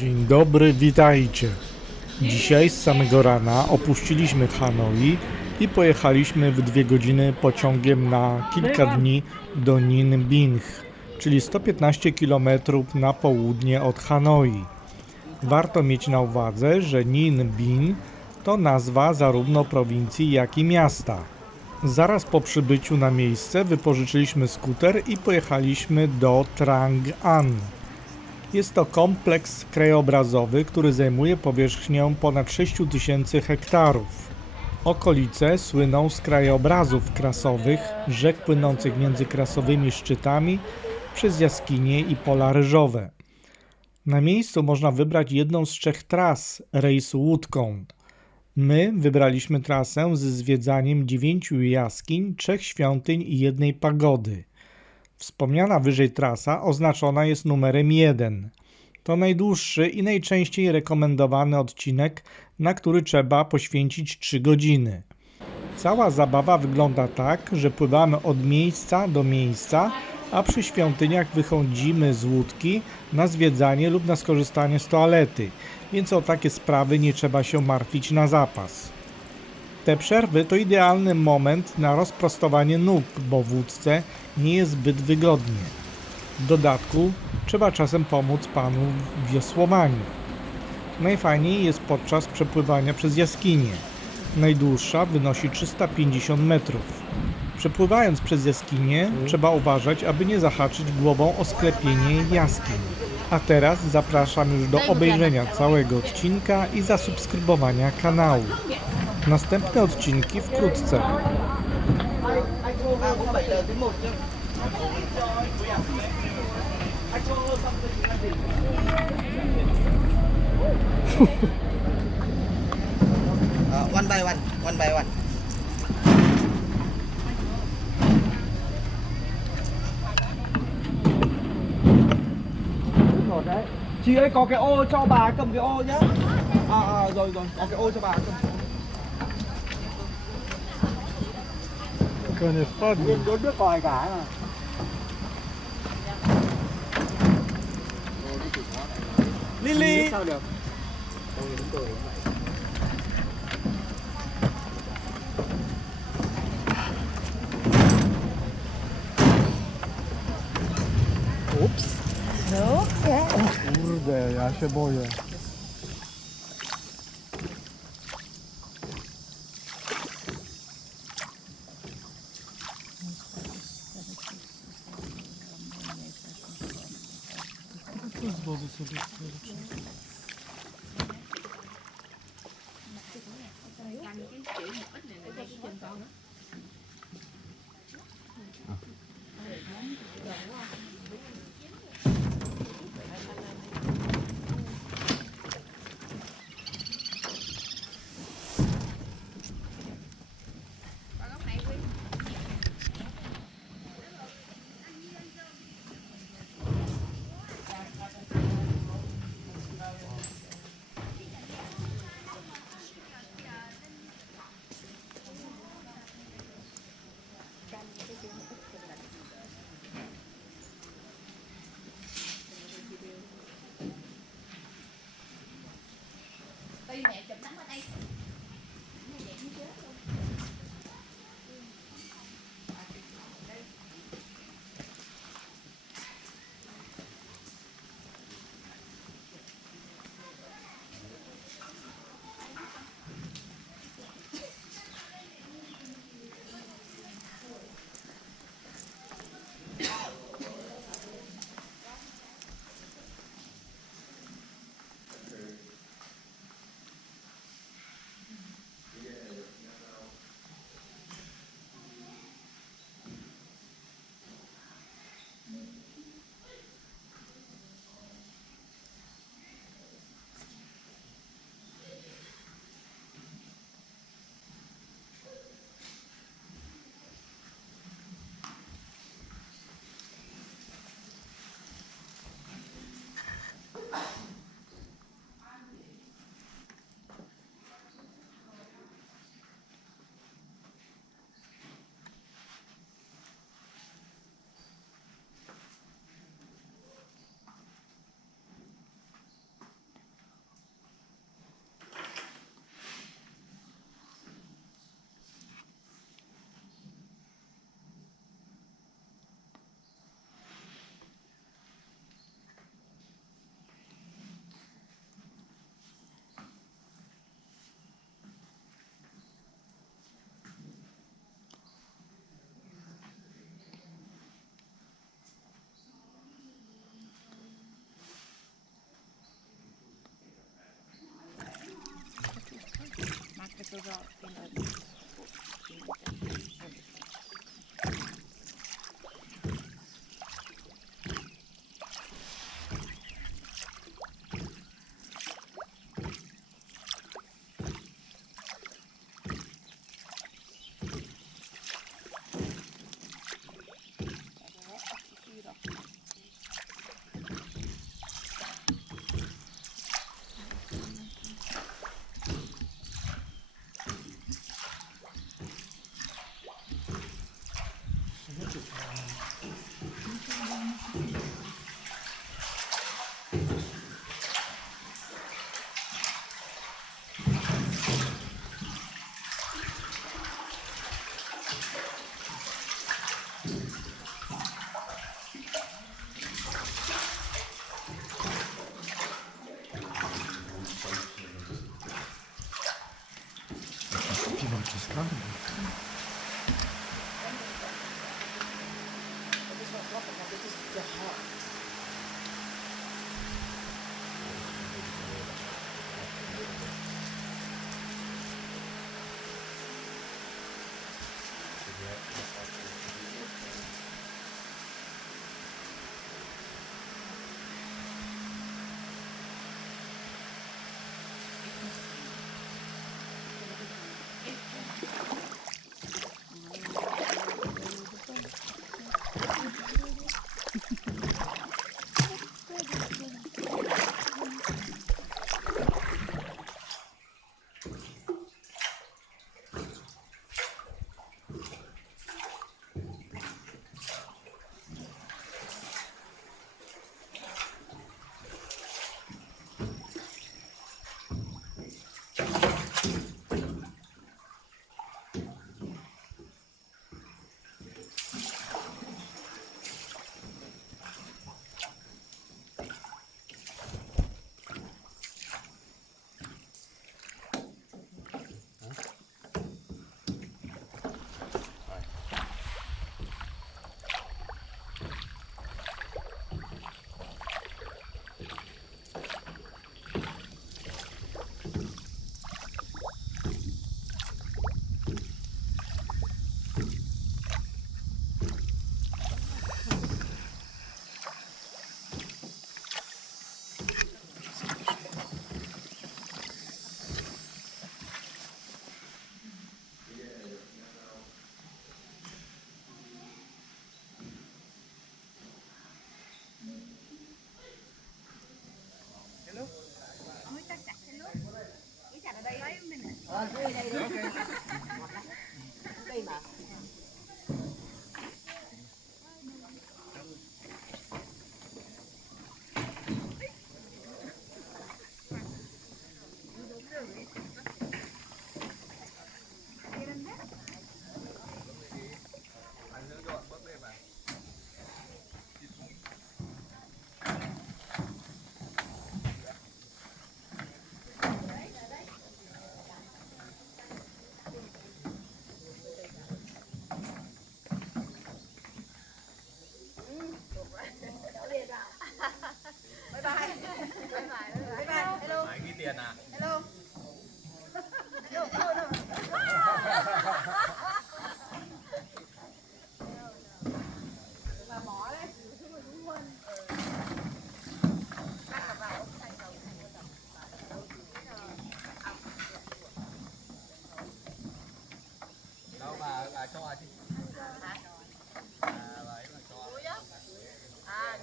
Dzień dobry, witajcie. Dzisiaj z samego rana opuściliśmy Hanoi i pojechaliśmy w 2 godziny pociągiem na kilka dni do Ninh Binh, czyli 115 km na południe od Hanoi. Warto mieć na uwadze, że Ninh Binh to nazwa zarówno prowincji, jak i miasta. Zaraz po przybyciu na miejsce wypożyczyliśmy skuter i pojechaliśmy do Trang An. Jest to kompleks krajobrazowy, który zajmuje powierzchnię ponad 6000 hektarów. Okolice słyną z krajobrazów krasowych, rzek płynących między krasowymi szczytami, przez jaskinie i pola ryżowe. Na miejscu można wybrać jedną z 3 tras rejsu łódką. My wybraliśmy trasę z zwiedzaniem 9 jaskiń, 3 świątyń i 1 pagody. Wspomniana wyżej trasa oznaczona jest numerem 1. To najdłuższy i najczęściej rekomendowany odcinek, na który trzeba poświęcić 3 godziny. Cała zabawa wygląda tak, że pływamy od miejsca do miejsca, a przy świątyniach wychodzimy z łódki na zwiedzanie lub na skorzystanie z toalety, więc o takie sprawy nie trzeba się martwić na zapas. Te przerwy to idealny moment na rozprostowanie nóg, bo w łódce nie jest zbyt wygodnie. W dodatku trzeba czasem pomóc panu w wiosłowaniu. Najfajniej jest podczas przepływania przez jaskinie. Najdłuższa wynosi 350 metrów. Przepływając przez jaskinie trzeba uważać, aby nie zahaczyć głową o sklepienie jaskiń. A teraz zapraszam już do obejrzenia całego odcinka i zasubskrybowania kanału. Następne odcinki wkrótce. One by one, one by one. Chị ơi có cái ô cho bà cầm cái ô nhá. Rồi có cái ô cho bà cầm. Tylko nie wpadnie. Đốt nước còi cả mà. Lily. Sao được? Ups. Kurde, ja się boję. Z wody sobie Mẹ chụp nắng ở đây. Piwam czy skarby.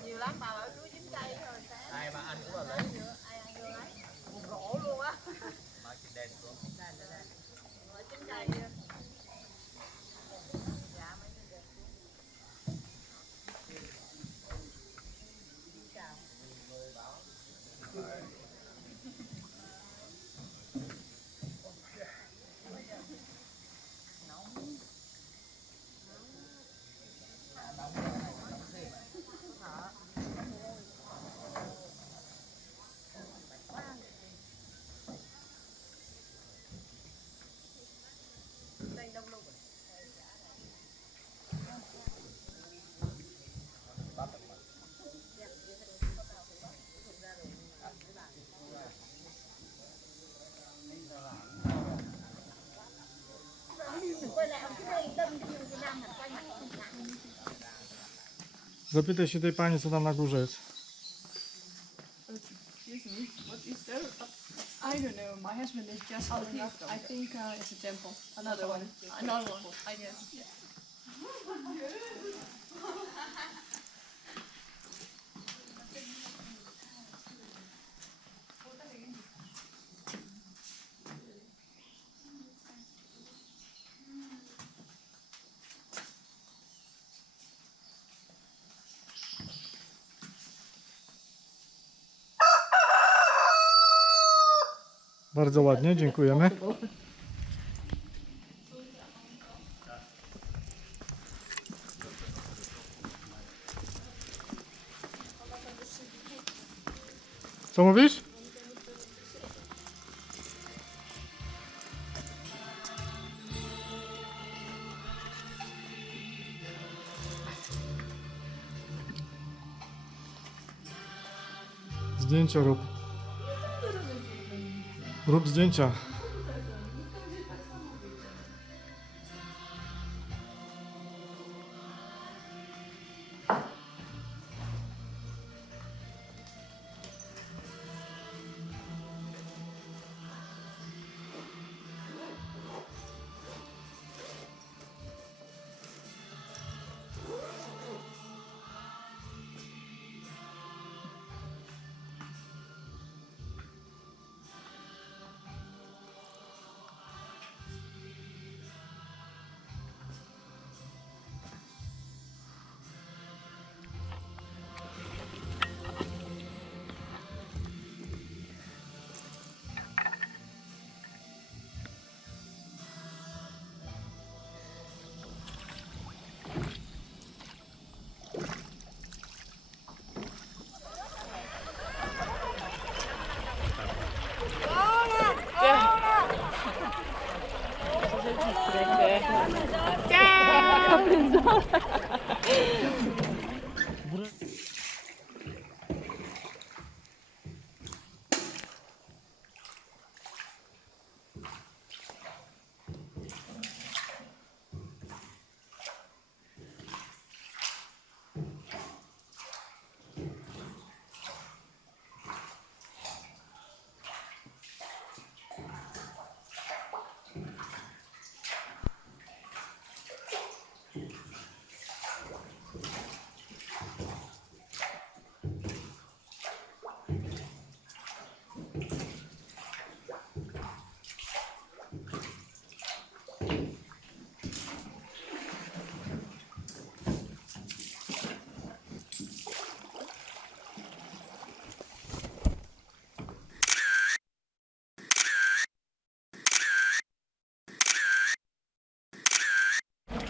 Nhiều lắm bà bảo chú chín cây rồi sáng. Ai mà anh cũng là lấy. Ai ăn vô lấy. Một rổ luôn á. Mà chín đen luôn. Đen. Rồi chín cây chưa? Dạ mấy cái đen. Chào. Zapytaj się tej pani, co tam na górze jest. Excuse me, what is there? I don't know. My husband is just going up. I think it's a temple. Another one. Another one. I guess. Bardzo ładnie, dziękujemy. Co mówisz? Zdjęcia rób. Rób zdjęcia.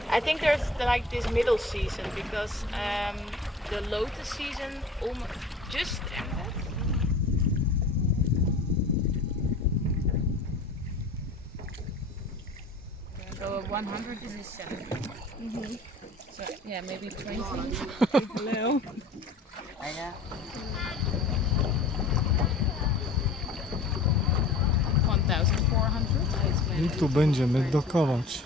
I think there's like this middle season because the lotus season almost just ended. So 100 is a 7. So yeah, maybe 20. Hello. 1,400. I tu będziemy dokować.